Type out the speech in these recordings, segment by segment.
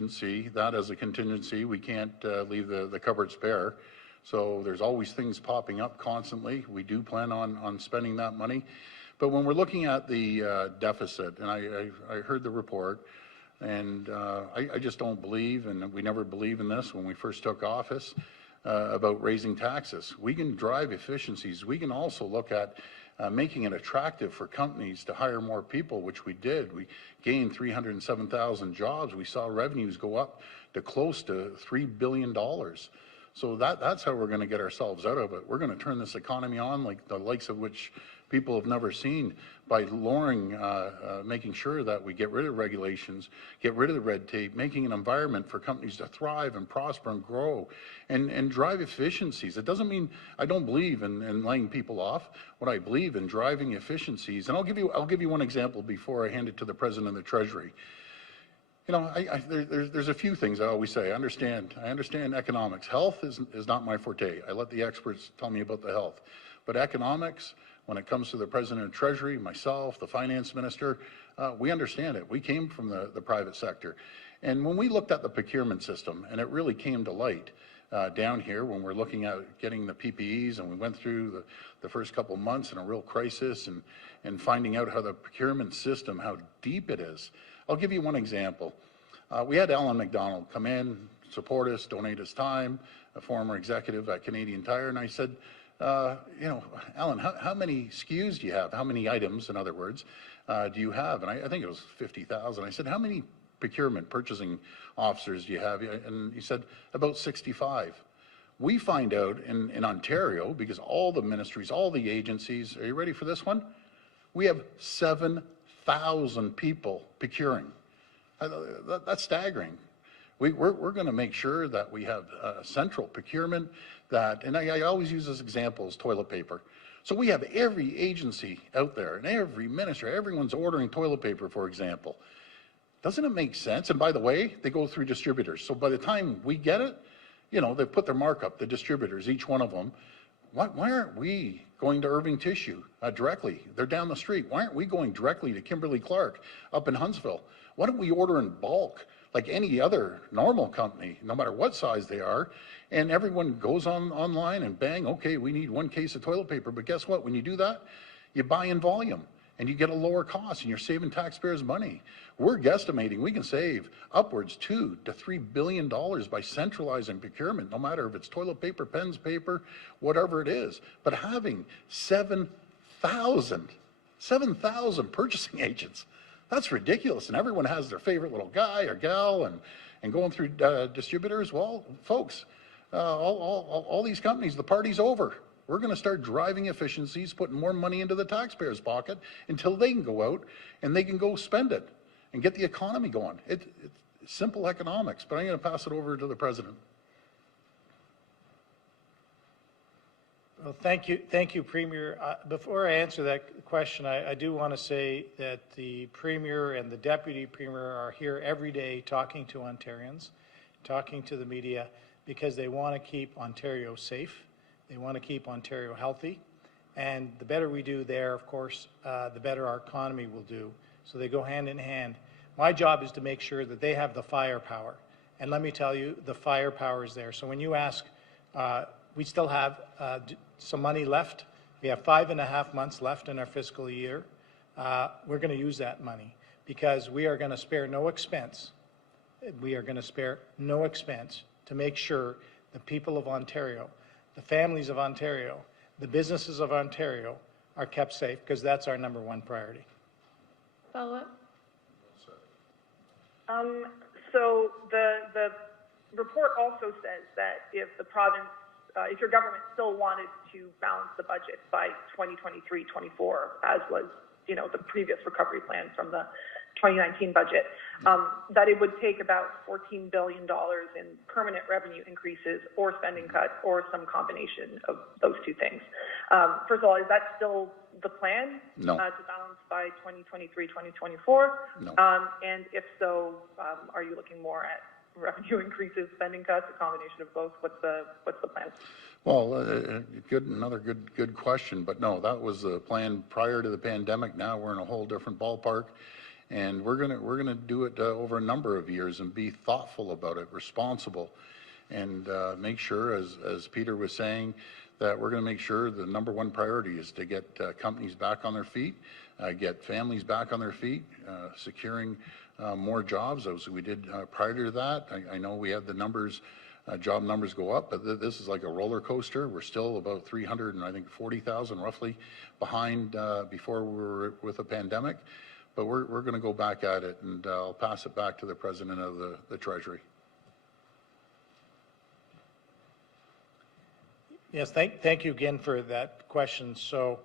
contingency, we can't leave the cupboards bare. So there's always things popping up constantly. We do plan on spending that money. But when we're looking at the deficit, and I heard the report, and I just don't believe, and we never believed in this when we first took office, about raising taxes. We can drive efficiencies. We can also look at making it attractive for companies to hire more people, which we did. We gained 307,000 jobs. We saw revenues go up to close to $3 billion. So that's how we're going to get ourselves out of it. We're going to turn this economy on like the likes of which people have never seen by lowering, making sure that we get rid of regulations, get rid of the red tape, making an environment for companies to thrive and prosper and grow and drive efficiencies. It doesn't mean I don't believe in laying people off. What I believe in driving efficiencies, and I'll give you one example before I hand it to the President of the Treasury. You know, there's a few things I always say. I understand economics. Health is not my forte. I let the experts tell me about the health. But economics, when it comes to the President of Treasury, myself, the Finance Minister, we understand it. We came from the private sector. And when we looked at the procurement system, and it really came to light down here when we're looking at getting the PPEs, and we went through the first couple of months in a real crisis and finding out how the procurement system, how deep it is. I'll give you one example. We had Alan McDonald come in, support us, donate his time, a former executive at Canadian Tire, and I said, you know, Alan, how many SKUs do you have? How many items, in other words, do you have? And I think it was 50,000. I said, how many purchasing officers do you have? And he said, about 65. We find out in Ontario, because all the ministries, all the agencies, are you ready for this one? We have 7,000 people procuring. That's staggering. We're going to make sure that we have central procurement that, and I always use this example as toilet paper. So we have every agency out there and every ministry, everyone's ordering toilet paper, for example. Doesn't it make sense? And by the way, they go through distributors. So by the time we get it, you know, they put their markup, the distributors, each one of them. Why aren't we going to Irving Tissue directly? They're down the street. Why aren't we going directly to Kimberly-Clark up in Huntsville? Why don't we order in bulk like any other normal company, no matter what size they are, and everyone goes online and bang, okay, we need 1 case of toilet paper. But guess what? When you do that, you buy in volume and you get a lower cost and you're saving taxpayers money. We're guesstimating we can save upwards $2 to $3 billion by centralizing procurement, no matter if it's toilet paper, pens, paper, whatever it is. But having 7,000 purchasing agents, that's ridiculous. And everyone has their favorite little guy or gal and going through distributors. Well, folks, all these companies, the party's over. We're going to start driving efficiencies, putting more money into the taxpayer's pocket until they can go out and they can go spend it and get the economy going. It's simple economics, but I'm going to pass it over to the President. Well, thank you, Premier. Before I answer that question, I do want to say that the Premier and the Deputy Premier are here every day talking to Ontarians, talking to the media, because they want to keep Ontario safe. They want to keep Ontario healthy. And the better we do there, of course, the better our economy will do. So they go hand in hand. My job is to make sure that they have the firepower. And let me tell you, the firepower is there. So when you ask, we still have some money left. We have 5.5 months left in our fiscal year. We're going to use that money because we are going to spare no expense. We are going to spare no expense to make sure the people of Ontario, the families of Ontario, the businesses of Ontario are kept safe, because that's our #1 priority. Follow-up? So the report also says that if the province, if your government still wanted to balance the budget by 2023-24, as was, you know, the previous recovery plan from the 2019 budget, that it would take about $14 billion in permanent revenue increases or spending cuts or some combination of those two things. First of all, is that still the plan? No. To balance by 2023-2024? No. And if so, are you looking more at revenue increases, spending cuts, a combination of both? What's the plan? Well, another good question, but no, that was the plan prior to the pandemic. Now we're in a whole different ballpark. And we're gonna do it over a number of years and be thoughtful about it, responsible, and make sure, as Peter was saying, that we're going to make sure the number one priority is to get companies back on their feet, get families back on their feet, securing more jobs as we did prior to that. I know we had the numbers, job numbers go up, but this is like a roller coaster. We're still about 340,000 roughly behind before we were with the pandemic, but we're going to go back at it, and I'll pass it back to the President of the Treasury. Yes, thank you again for that question. So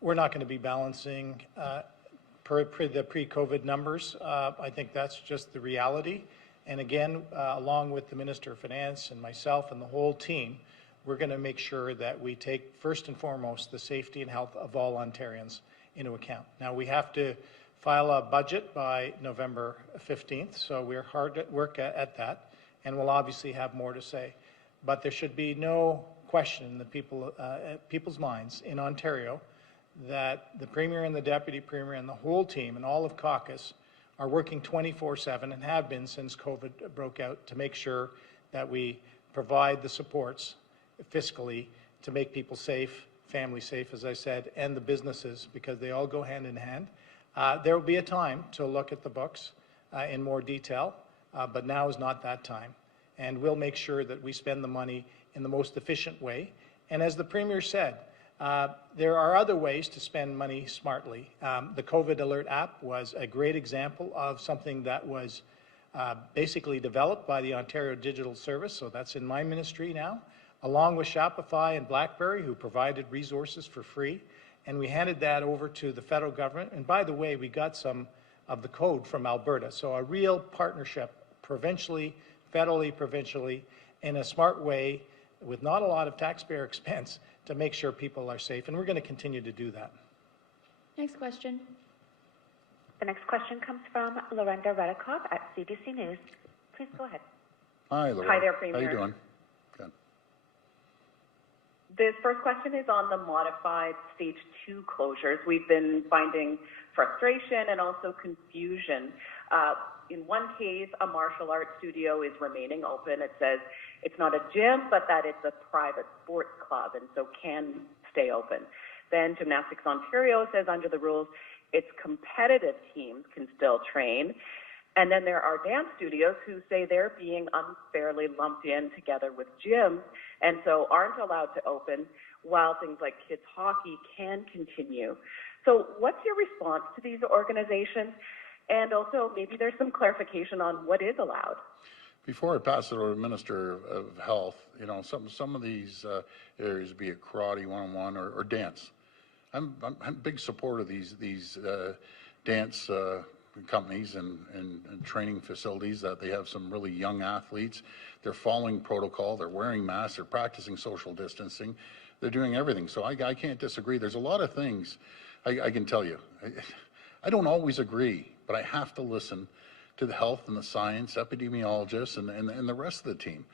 we're not going to be balancing the pre-COVID numbers. I think that's just the reality. And again, along with the Minister of Finance and myself and the whole team, we're going to make sure that we take first and foremost the safety and health of all Ontarians into account. Now, we have to file a budget by November 15th, so we're hard at work at that, and we'll obviously have more to say. But there should be no question in the people's minds in Ontario that the Premier and the Deputy Premier and the whole team and all of caucus are working 24/7 and have been since COVID broke out to make sure that we provide the supports fiscally to make people safe, families safe, as I said, and the businesses, because they all go hand in hand. There will be a time to look at the books in more detail, but now is not that time. And we'll make sure that we spend the money in the most efficient way. And as the Premier said, there are other ways to spend money smartly. The COVID Alert app was a great example of something that was basically developed by the Ontario Digital Service, so that's in my ministry now, along with Shopify and BlackBerry, who provided resources for free. And we handed that over to the federal government. And by the way, we got some of the code from Alberta. So a real partnership, provincially, federally, provincially, in a smart way with not a lot of taxpayer expense to make sure people are safe. And we're going to continue to do that. Next question. The next question comes from Lorenda Redikoff at CBC News. Please go ahead. Hi, Lorenda. Hi there, Premier. How you doing? Good. This first question is on the modified stage 2 closures. We've been finding frustration and also confusion. In one case, a martial arts studio is remaining open. It says it's not a gym, but that it's a private sports club, and so can stay open. Then Gymnastics Ontario says under the rules, its competitive teams can still train. And then there are dance studios who say they're being unfairly lumped in together with gyms and so aren't allowed to open, while things like kids hockey can continue. So what's your response to these organizations? And also maybe there's some clarification on what is allowed. Before I pass it over to the Minister of Health, you know, some of these areas, be it karate one-on-one or dance. I'm a big supporter of these dance companies and training facilities, that they have some really young athletes. They're following protocol, they're wearing masks, they're practicing social distancing, they're doing everything. So I can't disagree. There's a lot of things I can tell you. I don't always agree, but I have to listen to the health and the science, epidemiologists, and the rest of the team.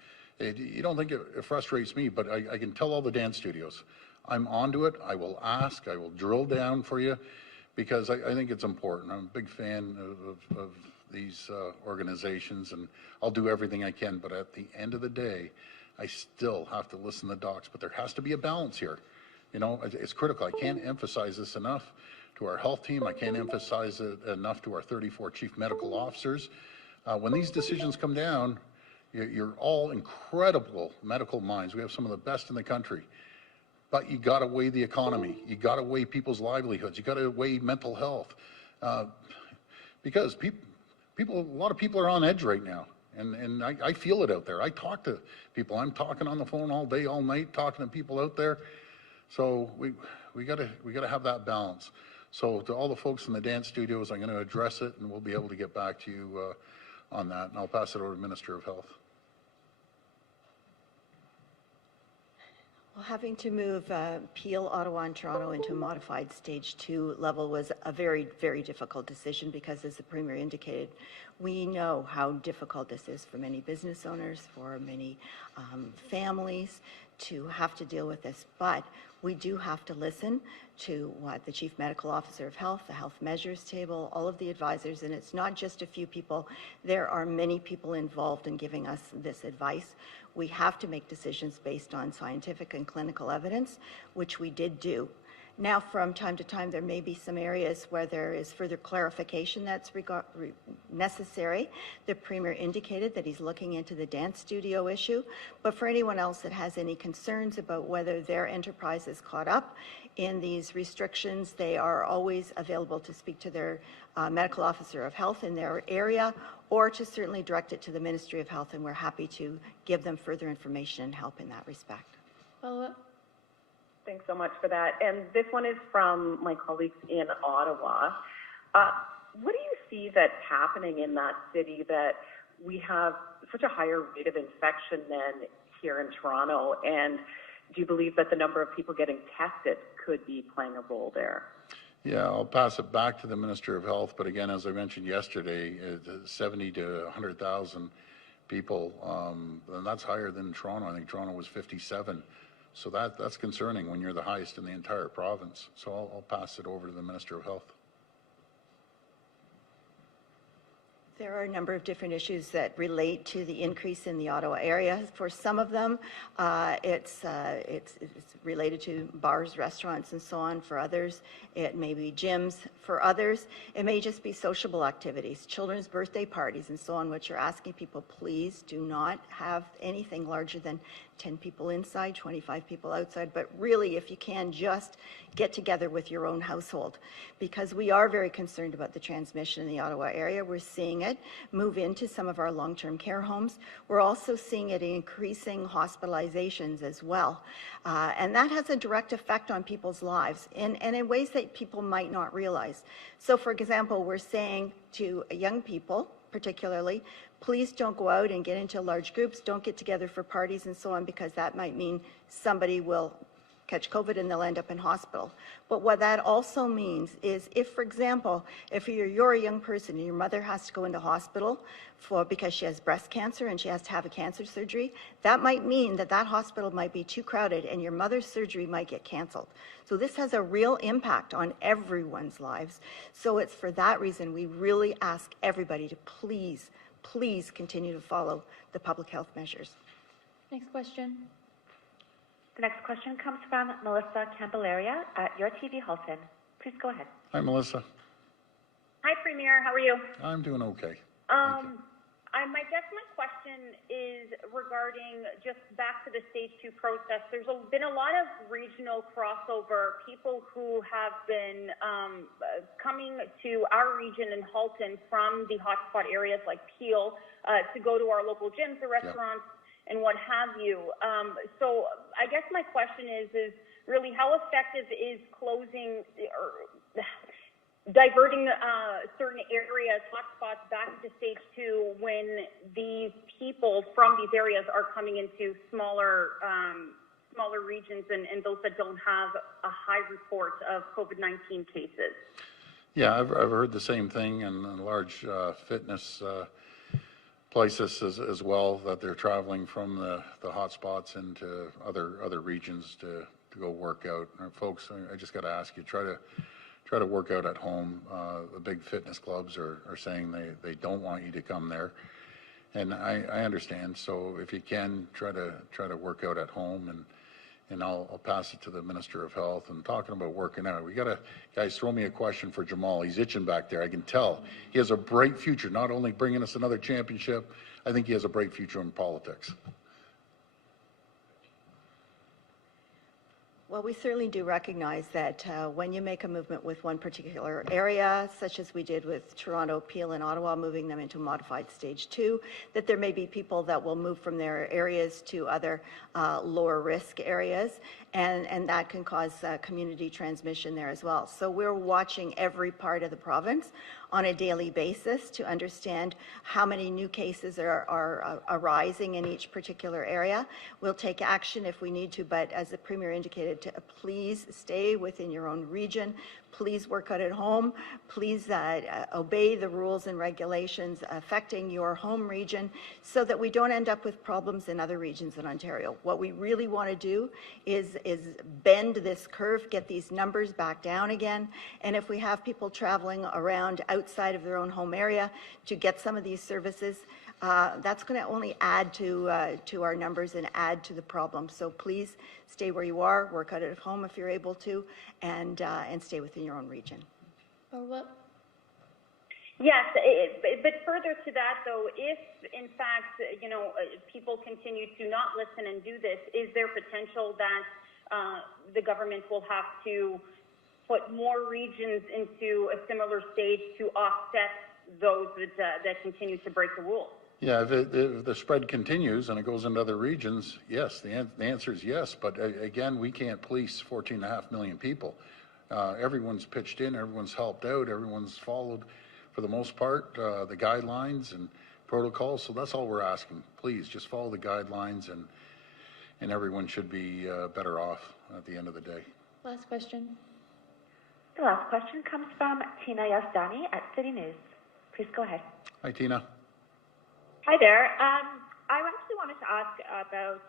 You don't think it frustrates me, but I can tell all the dance studios, I'm onto it. I will ask, I will drill down for you, because I think it's important. I'm a big fan of these organizations, and I'll do everything I can, but at the end of the day, I still have to listen to the docs, but there has to be a balance here. You know, it's critical. I can't emphasize this enough to our health team. I can't emphasize it enough to our 34 chief medical officers. When these decisions come down, you're all incredible medical minds. We have some of the best in the country. But you got to weigh the economy. You got to weigh people's livelihoods. You got to weigh mental health, because a lot of people are on edge right now, and I feel it out there. I talk to people. I'm talking on the phone all day, all night, talking to people out there. So we got to have that balance. So to all the folks in the dance studios, I'm going to address it, and we'll be able to get back to you on that. And I'll pass it over to the Minister of Health. Well, having to move Peel, Ottawa, and Toronto into a modified stage 2 level was a very, very difficult decision, because as the Premier indicated, we know how difficult this is for many business owners, for many families to have to deal with this. But We do have to listen to what the Chief Medical Officer of Health, the Health Measures Table, all of the advisors, and it's not just a few people. There are many people involved in giving us this advice. We have to make decisions based on scientific and clinical evidence, which we did do. Now, from time to time, there may be some areas where there is further clarification that's necessary. The Premier indicated that he's looking into the dance studio issue, but for anyone else that has any concerns about whether their enterprise is caught up in these restrictions, they are always available to speak to their medical officer of health in their area, or to certainly direct it to the Ministry of Health, and we're happy to give them further information and help in that respect. Follow-up? Thanks so much for that. And this one is from my colleagues in Ottawa. What do you see that's happening in that city that we have such a higher rate of infection than here in Toronto? And do you believe that the number of people getting tested could be playing a role there? Yeah, I'll pass it back to the Minister of Health, but again, as I mentioned yesterday, 70 to 100,000 people, and that's higher than Toronto. I think Toronto was 57. So that's concerning when you're the highest in the entire province. So I'll pass it over to the Minister of Health. There are a number of different issues that relate to the increase in the Ottawa area. For some of them, it's related to bars, restaurants, and so on. For others, it may be gyms. For others, it may just be sociable activities, children's birthday parties, and so on, which are asking people, please do not have anything larger than 10 people inside, 25 people outside, but really, if you can, just get together with your own household, because we are very concerned about the transmission in the Ottawa area. We're seeing it move into some of our long-term care homes. We're also seeing it increasing hospitalizations as well, and that has a direct effect on people's lives and in ways that people might not realize. So, for example, we're saying to young people, particularly, please don't go out and get into large groups, don't get together for parties and so on, because that might mean somebody will catch COVID and they'll end up in hospital. But what that also means is if, for example, if you're a young person and your mother has to go into hospital because she has breast cancer and she has to have a cancer surgery, that might mean that that hospital might be too crowded and your mother's surgery might get canceled. So this has a real impact on everyone's lives. So it's for that reason we really ask everybody to please continue to follow the public health measures. Next question. The next question comes from Melissa Candelaria at Your TV Halton. Please go ahead. Hi, Melissa. Hi, Premier. How are you? I'm doing okay. I guess my question is regarding just back to the stage 2 process. There's been a lot of regional crossover, people who have been coming to our region in Halton from the hotspot areas like Peel to go to our local gyms or restaurants and what have you. So I guess my question is really how effective is closing or diverting certain areas, hotspots, back to stage 2 when these people from these areas are coming into smaller regions and those that don't have a high report of COVID-19 cases? Yeah, I've heard the same thing, and large fitness places as well, that they're traveling from the hotspots into other regions to go work out. Folks, I just got to ask you, try to work out at home. The big fitness clubs are saying they don't want you to come there, and I understand. So if you can, try to work out at home, and I'll pass it to the Minister of Health. And talking about working out, we got to, guys, throw me a question for Jamal. He's itching back there. I can tell he has a bright future. Not only bringing us another championship, I think he has a bright future in politics. Well, we certainly do recognize that when you make a movement with one particular area, such as we did with Toronto, Peel, and Ottawa, moving them into modified stage 2, that there may be people that will move from their areas to other lower risk areas, and that can cause community transmission there as well. So we're watching every part of the province on a daily basis to understand how many new cases are arising in each particular area. We'll take action if we need to, but as the Premier indicated, to please stay within your own region. Please work out at home. Please obey the rules and regulations affecting your home region so that we don't end up with problems in other regions in Ontario. What we really want to do is bend this curve, get these numbers back down again. And if we have people traveling around outside of their own home area to get some of these services, that's going to only add to our numbers and add to the problem. So please stay where you are, work out at home if you're able to, and stay within your own region. Follow-up? Yes, but further to that, though, if in fact, people continue to not listen and do this, is there potential that the government will have to put more regions into a similar stage to offset those that continue to break the rules? Yeah, if the spread continues and it goes into other regions, yes, the answer is yes. But again, we can't police 14.5 million people. Everyone's pitched in, everyone's helped out, everyone's followed, for the most part, the guidelines and protocols. So that's all we're asking. Please, just follow the guidelines, and everyone should be better off at the end of the day. Last question. The last question comes from Tina Yazdani at City News. Please go ahead. Hi, Tina. Hi there. I actually wanted to ask about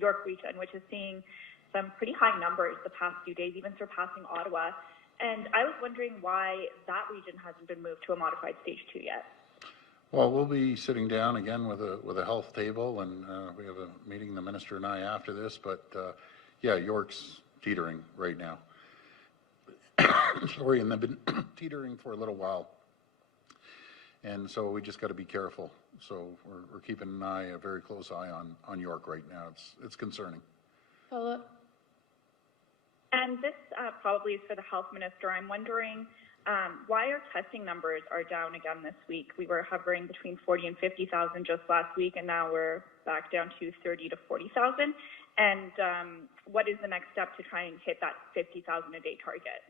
York Region, which is seeing some pretty high numbers the past few days, even surpassing Ottawa. And I was wondering why that region hasn't been moved to a modified stage 2 yet. Well, we'll be sitting down again with a health table, and we have a meeting, the minister and I, after this. But yeah, York's teetering right now. Sorry, and they've been teetering for a little while. And so we just got to be careful. So we're keeping a very close eye on York right now. It's concerning. Follow-up? And this probably is for the health minister. I'm wondering why our testing numbers are down again this week. We were hovering between 40 and 50,000 just last week, and now we're back down to 30 to 40,000. And what is the next step to try and hit that 50,000 a day target?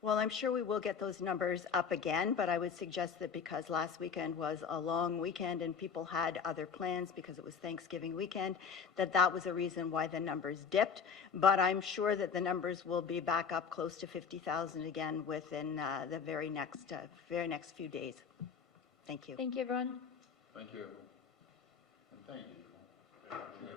Well, I'm sure we will get those numbers up again, but I would suggest that because last weekend was a long weekend and people had other plans because it was Thanksgiving weekend, that was a reason why the numbers dipped. But I'm sure that the numbers will be back up close to 50,000 again within the very next few days. Thank you. Thank you, everyone. Thank you. And thank you.